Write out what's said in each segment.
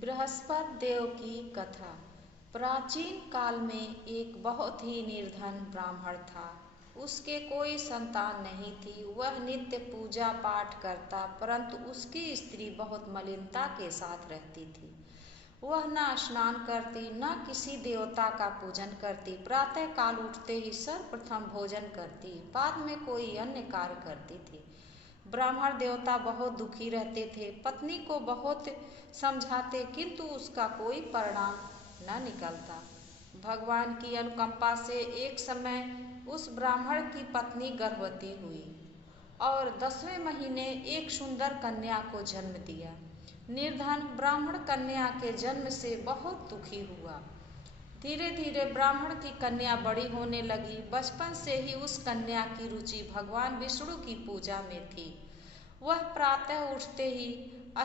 बृहस्पति देव की कथा। प्राचीन काल में एक बहुत ही निर्धन ब्राह्मण था। उसके कोई संतान नहीं थी। वह नित्य पूजा पाठ करता, परंतु उसकी स्त्री बहुत मलिनता के साथ रहती थी। वह न स्नान करती, न किसी देवता का पूजन करती। प्रातः काल उठते ही सर्वप्रथम भोजन करती, बाद में कोई अन्य कार्य करती थी। ब्राह्मण देवता बहुत दुखी रहते थे। पत्नी को बहुत समझाते, किंतु उसका कोई परिणाम न निकलता। भगवान की अनुकंपा से एक समय उस ब्राह्मण की पत्नी गर्भवती हुई और 10वें महीने एक सुंदर कन्या को जन्म दिया। निर्धन ब्राह्मण कन्या के जन्म से बहुत दुखी हुआ। धीरे धीरे ब्राह्मण की कन्या बड़ी होने लगी। बचपन से ही उस कन्या की रुचि भगवान विष्णु की पूजा में थी। वह प्रातः उठते ही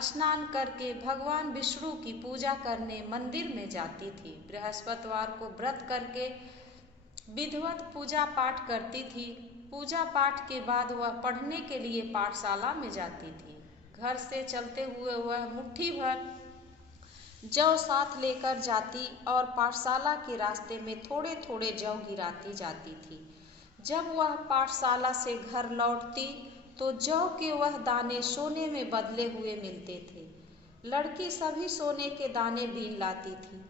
स्नान करके भगवान विष्णु की पूजा करने मंदिर में जाती थी। बृहस्पतिवार को व्रत करके विधिवत पूजा पाठ करती थी। पूजा पाठ के बाद वह पढ़ने के लिए पाठशाला में जाती थी। घर से चलते हुए वह मुट्ठी भर जौ साथ लेकर जाती और पाठशाला के रास्ते में थोड़े थोड़े जौ गिराती जाती थी। जब वह पाठशाला से घर लौटती तो जौ के वह दाने सोने में बदले हुए मिलते थे। लड़की सभी सोने के दाने बीन लाती थी।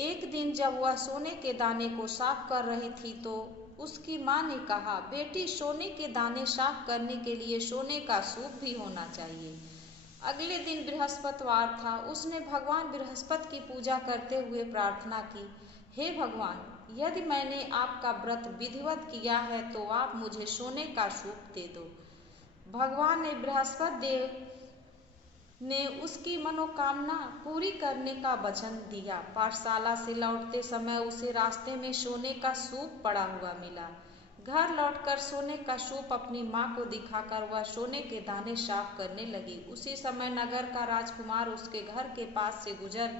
एक दिन जब वह सोने के दाने को साफ कर रही थी तो उसकी माँ ने कहा, बेटी, सोने के दाने साफ करने के लिए सोने का सूप भी होना चाहिए। अगले दिन बृहस्पतिवार था। उसने भगवान बृहस्पति की पूजा करते हुए प्रार्थना की, हे भगवान, यदि मैंने आपका व्रत विधिवत किया है तो आप मुझे सोने का सूप दे दो। भगवान ने बृहस्पति देव ने उसकी मनोकामना पूरी करने का वचन दिया। पाठशाला से लौटते समय उसे रास्ते में सोने का सूप पड़ा हुआ मिला। घर लौटकर सोने का सूप अपनी माँ को दिखाकर वह सोने के दाने साफ करने लगी। उसी समय नगर का राजकुमार उसके घर के पास से गुजर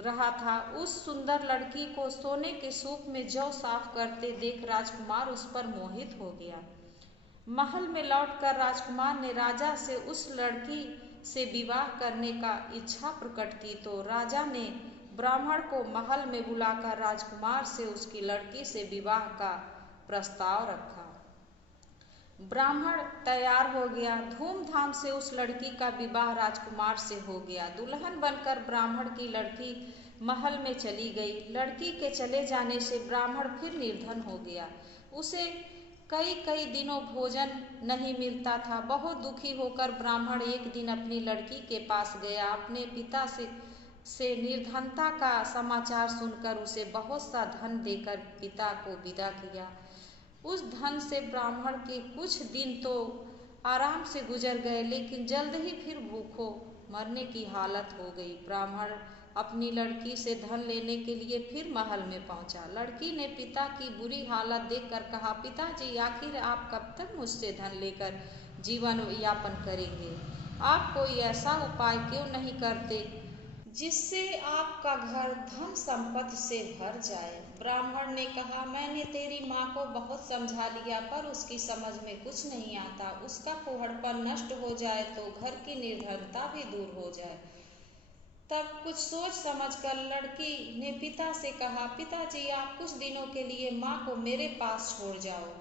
रहा था। उस सुंदर लड़की को सोने के सूप में जौ साफ करते देख राजकुमार उस पर मोहित हो गया। महल में लौटकर राजकुमार ने राजा से उस लड़की से विवाह करने का इच्छा प्रकट की तो राजा ने ब्राह्मण को महल में बुलाकर राजकुमार से उसकी लड़की से विवाह का प्रस्ताव रखा। ब्राह्मण तैयार हो गया। धूमधाम से उस लड़की का विवाह राजकुमार से हो गया। दुल्हन बनकर ब्राह्मण की लड़की महल में चली गई। लड़की के चले जाने से ब्राह्मण फिर निर्धन हो गया। उसे कई कई दिनों भोजन नहीं मिलता था। बहुत दुखी होकर ब्राह्मण एक दिन अपनी लड़की के पास गया। अपने पिता से निर्धनता का समाचार सुनकर उसे बहुत सा धन देकर पिता को विदा किया। उस धन से ब्राह्मण के कुछ दिन तो आराम से गुजर गए, लेकिन जल्द ही फिर भूखों मरने की हालत हो गई। ब्राह्मण अपनी लड़की से धन लेने के लिए फिर महल में पहुंचा। लड़की ने पिता की बुरी हालत देखकर कहा, पिताजी, आखिर आप कब तक मुझसे धन लेकर जीवन यापन करेंगे? आप कोई ऐसा उपाय क्यों नहीं करते जिससे आपका घर धन संपत्ति से भर जाए? ब्राह्मण ने कहा, मैंने तेरी माँ को बहुत समझा लिया, पर उसकी समझ में कुछ नहीं आता। उसका फूहड़पन नष्ट हो जाए तो घर की निर्धनता भी दूर हो जाए। तब कुछ सोच समझकर लड़की ने पिता से कहा, पिताजी, आप कुछ दिनों के लिए माँ को मेरे पास छोड़ जाओ।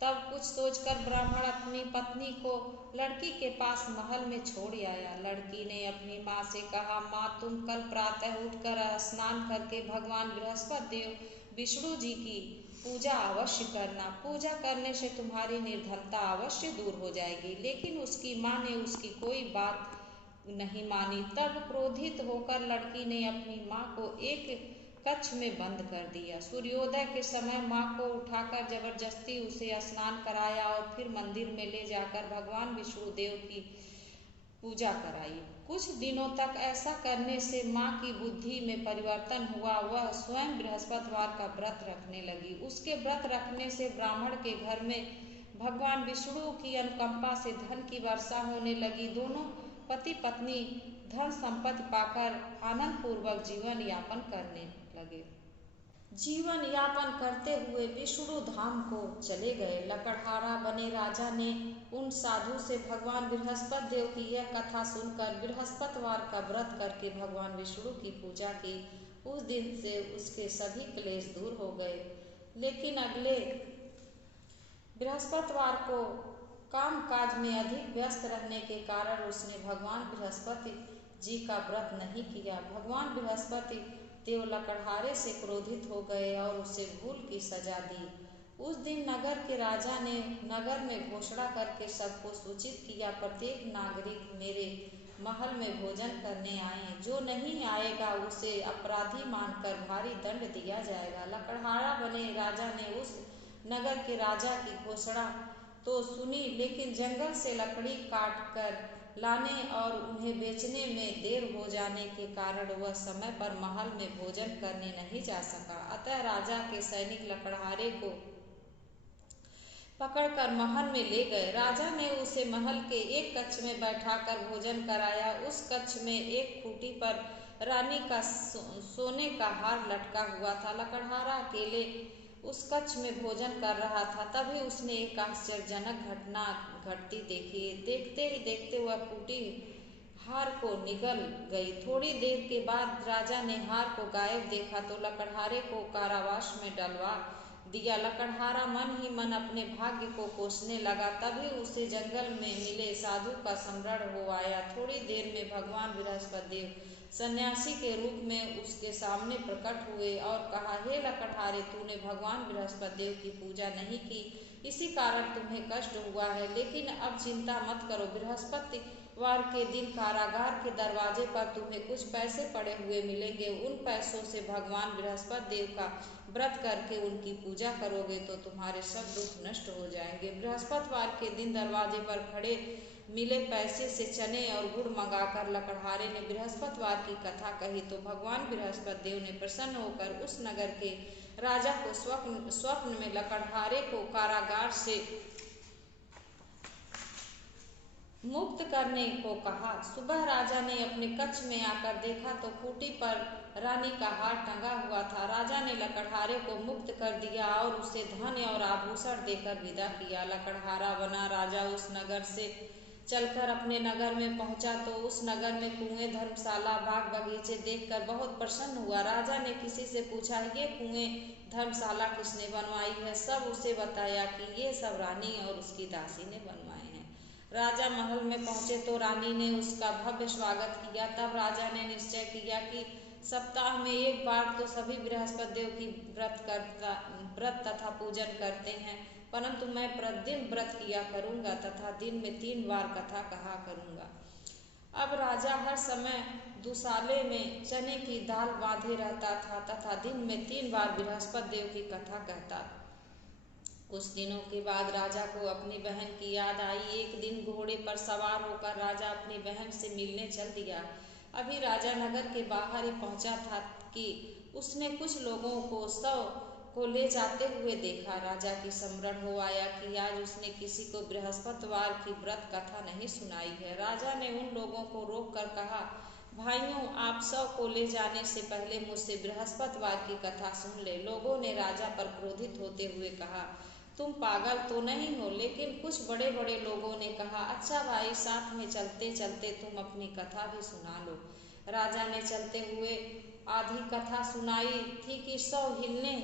तब कुछ सोचकर ब्राह्मण अपनी पत्नी को लड़की के पास महल में छोड़ आया। लड़की ने अपनी माँ से कहा, माँ, तुम कल प्रातः उठकर स्नान करके भगवान बृहस्पति देव विष्णु जी की पूजा अवश्य करना। पूजा करने से तुम्हारी निर्धनता अवश्य दूर हो जाएगी। लेकिन उसकी माँ ने उसकी कोई बात नहीं मानी। तब क्रोधित होकर लड़की ने अपनी माँ को एक कक्ष में बंद कर दिया। सूर्योदय के समय माँ को उठाकर जबरदस्ती उसे स्नान कराया और फिर मंदिर में ले जाकर भगवान विष्णु देव की पूजा कराई। कुछ दिनों तक ऐसा करने से माँ की बुद्धि में परिवर्तन हुआ। वह स्वयं बृहस्पतिवार का व्रत रखने लगी। उसके व्रत रखने से ब्राह्मण के घर में भगवान विष्णु की अनुकंपा से धन की वर्षा होने लगी। दोनों पति पत्नी धन संपत्ति पाकर आनंद पूर्वक जीवन यापन करने लगे। जीवन यापन करते हुए विष्णु धाम को चले गए। लकड़हारा बने राजा ने उन साधु से भगवान बृहस्पति देव की यह कथा सुनकर बृहस्पतिवार का व्रत करके भगवान विष्णु की पूजा की। उस दिन से उसके सभी क्लेश दूर हो गए। लेकिन अगले बृहस्पतिवार को काम काज में अधिक व्यस्त रहने के कारण उसने भगवान बृहस्पति जी का व्रत नहीं किया। भगवान बृहस्पति देव लकड़हारे से क्रोधित हो गए और उसे भूल की सजा दी। उस दिन नगर के राजा ने नगर में घोषणा करके सबको सूचित किया, प्रत्येक नागरिक मेरे महल में भोजन करने आए। जो नहीं आएगा उसे अपराधी मानकर भारी दंड दिया जाएगा। लकड़हारा बने राजा ने उस नगर के राजा की घोषणा तो सुनी, लेकिन जंगल से लकड़ी काट कर लाने और उन्हें बेचने में देर हो जाने के कारण वह समय पर महल में भोजन करने नहीं जा सका। अतः राजा के सैनिक लकड़हारे को पकड़कर महल में ले गए। राजा ने उसे महल के एक कक्ष में बैठाकर भोजन कराया। उस कक्ष में एक खूंटी पर रानी का सोने का हार लटका हुआ था। लकड़हारा अकेले उस कक्ष में भोजन कर रहा था। तभी उसने एक आश्चर्यजनक घटना घटती देखी। देखते ही देखते वह खूंटी हार को निगल गई। थोड़ी देर के बाद राजा ने हार को गायब देखा तो लकड़हारे को कारावास में डलवा दिया। लकड़हारा मन ही मन अपने भाग्य को कोसने लगा। तभी उसे जंगल में मिले साधु का स्मरण हो आया। थोड़ी देर में भगवान बृहस्पति देव सन्यासी के रूप में उसके सामने प्रकट हुए और कहा, हे लकड़हारे, तूने भगवान बृहस्पति देव की पूजा नहीं की, इसी कारण तुम्हें कष्ट हुआ है। लेकिन अब चिंता मत करो, बृहस्पतिवार के दिन कारागार के दरवाजे पर तुम्हें कुछ पैसे पड़े हुए मिलेंगे। उन पैसों से भगवान बृहस्पति देव का व्रत करके उनकी पूजा करोगे तो तुम्हारे सब दुख नष्ट हो जाएंगे। बृहस्पतिवार के दिन दरवाजे पर खड़े मिले पैसे से चने और गुड़ मंगाकर लकड़हारे ने बृहस्पतिवार की कथा कही तो भगवान बृहस्पति देव ने प्रसन्न होकर उस नगर के राजा को स्वप्न में लकड़हारे को कारागार से मुक्त करने को कहा। सुबह राजा ने अपने कक्ष में आकर देखा तो खूंटी पर रानी का हार टंगा हुआ था। राजा ने लकड़हारे को मुक्त कर दिया और उसे धन और आभूषण देकर विदा किया। लकड़हारा बना राजा उस नगर से चलकर अपने नगर में पहुंचा तो उस नगर में कुएं, धर्मशाला, बाग बगीचे देखकर बहुत प्रसन्न हुआ। राजा ने किसी से पूछा, ये कुएं, धर्मशाला किसने बनवाई है? सब उसे बताया कि ये सब रानी और उसकी दासी ने बनवाए हैं। राजा महल में पहुंचे तो रानी ने उसका भव्य स्वागत किया। तब राजा ने निश्चय किया कि सप्ताह में एक बार तो सभी बृहस्पति देव की व्रत तथा पूजन करते हैं, परंतु मैं प्रतिदिन व्रत किया करूंगा तथा दिन में 3 बार कथा कहा करूंगा। अब राजा हर समय दुसाले में चने की दाल बांधे रहता था तथा दिन में 3 बार बृहस्पति देव की कथा कहता। कुछ दिनों के बाद राजा को अपनी बहन की याद आई। एक दिन घोड़े पर सवार होकर राजा अपनी बहन से मिलने चल दिया। अभी राजा नगर के बाहर ही पहुंचा था कि उसने कुछ लोगों को ले जाते हुए देखा। राजा की स्मरण हो आया कि आज उसने किसी को बृहस्पतिवार की व्रत कथा नहीं सुनाई है। राजा ने उन लोगों को रोककर कहा, भाइयों, आप सब को ले जाने से पहले मुझसे बृहस्पतिवार की कथा सुन ले। लोगों ने राजा पर क्रोधित होते हुए कहा, तुम पागल तो नहीं हो? लेकिन कुछ बड़े बड़े लोगों ने कहा, अच्छा भाई, साथ में चलते चलते तुम अपनी कथा भी सुना लो। राजा ने चलते हुए आधी कथा सुनाई थी कि सौ हिलने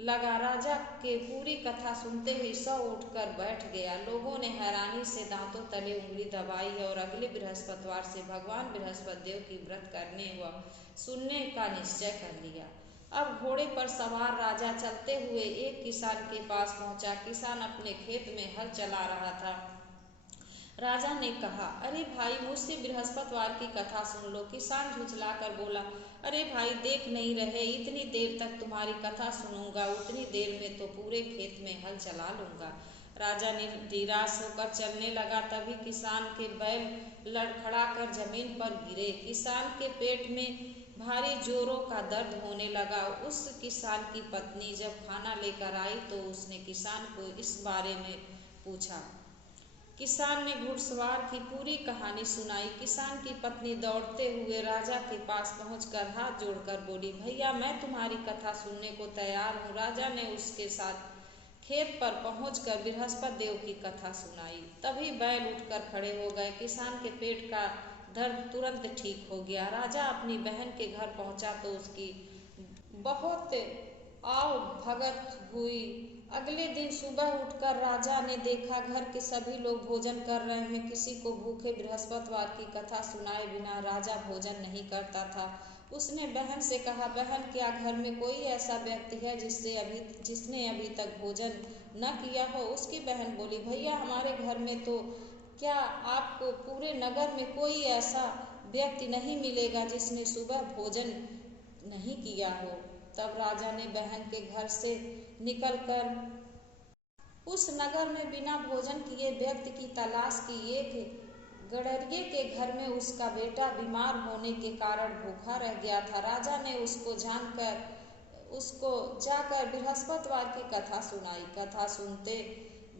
लगा। राजा के पूरी कथा सुनते ही सौ उठकर बैठ गया। लोगों ने हैरानी से दांतों तले उंगली दबाई और अगले बृहस्पतिवार से भगवान बृहस्पति देव की व्रत करने व सुनने का निश्चय कर लिया। अब घोड़े पर सवार राजा चलते हुए एक किसान के पास पहुंचा। किसान अपने खेत में हल चला रहा था। राजा ने कहा, अरे भाई, मुझसे बृहस्पतिवार की कथा सुन लो। किसान झुंझलाकर बोला, अरे भाई, देख नहीं रहे, इतनी देर तक तुम्हारी कथा सुनूंगा, उतनी देर में तो पूरे खेत में हल चला लूंगा। राजा निराश होकर चलने लगा। तभी किसान के बैल लड़खड़ाकर जमीन पर गिरे। किसान के पेट में भारी जोरों का दर्द होने लगा। उस किसान की पत्नी जब खाना लेकर आई तो उसने किसान को इस बारे में पूछा। किसान ने घुड़सवार की पूरी कहानी सुनाई। किसान की पत्नी दौड़ते हुए राजा के पास पहुंचकर हाथ जोड़कर बोली, भैया मैं तुम्हारी कथा सुनने को तैयार हूँ। राजा ने उसके साथ खेत पर पहुंचकर बृहस्पति देव की कथा सुनाई। तभी बैल उठकर खड़े हो गए। किसान के पेट का दर्द तुरंत ठीक हो गया। राजा अपनी बहन के घर पहुंचा तो उसकी बहुत आव भगत हुई। अगले दिन सुबह उठकर राजा ने देखा घर के सभी लोग भोजन कर रहे हैं। किसी को भूखे बृहस्पतिवार की कथा सुनाए बिना राजा भोजन नहीं करता था। उसने बहन से कहा, बहन क्या घर में कोई ऐसा व्यक्ति है जिसने अभी तक भोजन न किया हो? उसकी बहन बोली, भैया हमारे घर में तो क्या आपको पूरे नगर में कोई ऐसा व्यक्ति नहीं मिलेगा जिसने सुबह भोजन नहीं किया हो। तब राजा ने बहन के घर से निकलकर उस नगर में बिना भोजन किए व्यक्ति की तलाश की। एक गड़रिये के घर में उसका बेटा बीमार होने के कारण भूखा रह गया था। राजा ने उसको जाकर बृहस्पतिवार की कथा सुनाई। कथा सुनते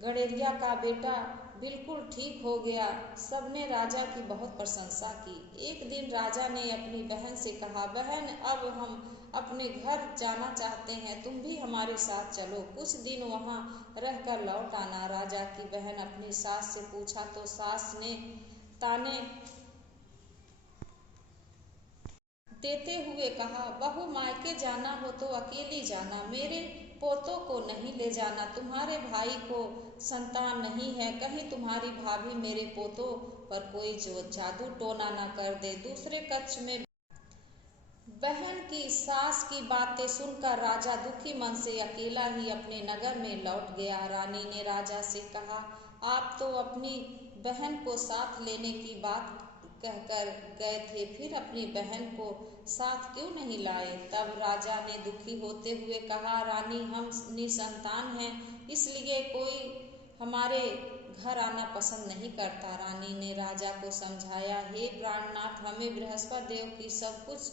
गड़रिया का बेटा बिल्कुल ठीक हो गया। सबने राजा की बहुत प्रशंसा की। एक दिन राजा ने अपनी बहन से कहा, बहन अब हम अपने घर जाना चाहते हैं, तुम भी हमारे साथ चलो, कुछ दिन वहाँ रहकर लौट आना। राजा की बहन अपनी सास से पूछा तो सास ने ताने देते हुए कहा, बहू मायके जाना हो तो अकेली जाना, मेरे पोतों को नहीं ले जाना। तुम्हारे भाई को संतान नहीं है, कहीं तुम्हारी भाभी मेरे पोतों पर कोई जो जादू टोना न कर दे। दूसरे कक्ष में बहन की सास की बातें सुनकर राजा दुखी मन से अकेला ही अपने नगर में लौट गया। रानी ने राजा से कहा, आप तो अपनी बहन को साथ लेने की बात कहकर गए थे, फिर अपनी बहन को साथ क्यों नहीं लाए? तब राजा ने दुखी होते हुए कहा, रानी हम निसंतान हैं, इसलिए कोई हमारे घर आना पसंद नहीं करता। रानी ने राजा को समझाया, हे प्राणनाथ, हमें बृहस्पति देव की सब कुछ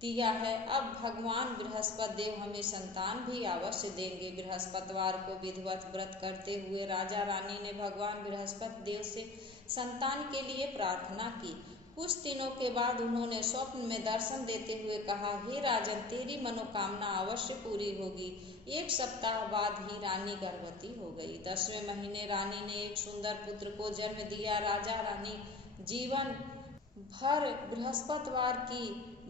दिया है, अब भगवान बृहस्पति देव हमें संतान भी अवश्य देंगे। बृहस्पतिवार को विधिवत व्रत करते हुए राजा रानी ने भगवान बृहस्पति देव से संतान के लिए प्रार्थना की। कुछ दिनों के बाद उन्होंने स्वप्न में दर्शन देते हुए कहा, हे राजन, तेरी मनोकामना अवश्य पूरी होगी। एक सप्ताह बाद ही रानी गर्भवती हो गई। 10वें महीने रानी ने एक सुंदर पुत्र को जन्म दिया। राजा रानी जीवन भर बृहस्पतिवार की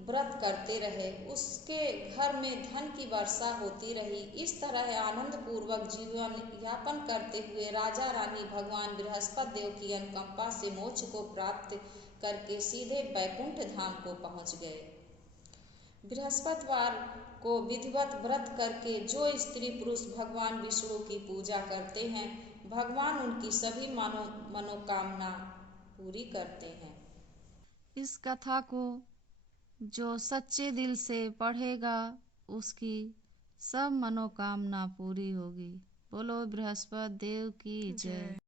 व्रत करते रहे। उसके घर में धन की वर्षा होती रही। इस तरह आनंद पूर्वक जीवन यापन करते हुए राजा रानी भगवान बृहस्पति देव की अनुकंपा से मोक्ष को प्राप्त करके सीधे बैकुंठ धाम को पहुंच गए। बृहस्पतिवार को विधिवत व्रत करके जो स्त्री पुरुष भगवान विष्णु की पूजा करते हैं, भगवान उनकी सभी मनोकामना पूरी करते हैं। इस कथा को जो सच्चे दिल से पढ़ेगा उसकी सब मनोकामना पूरी होगी। बोलो बृहस्पति देव की जय।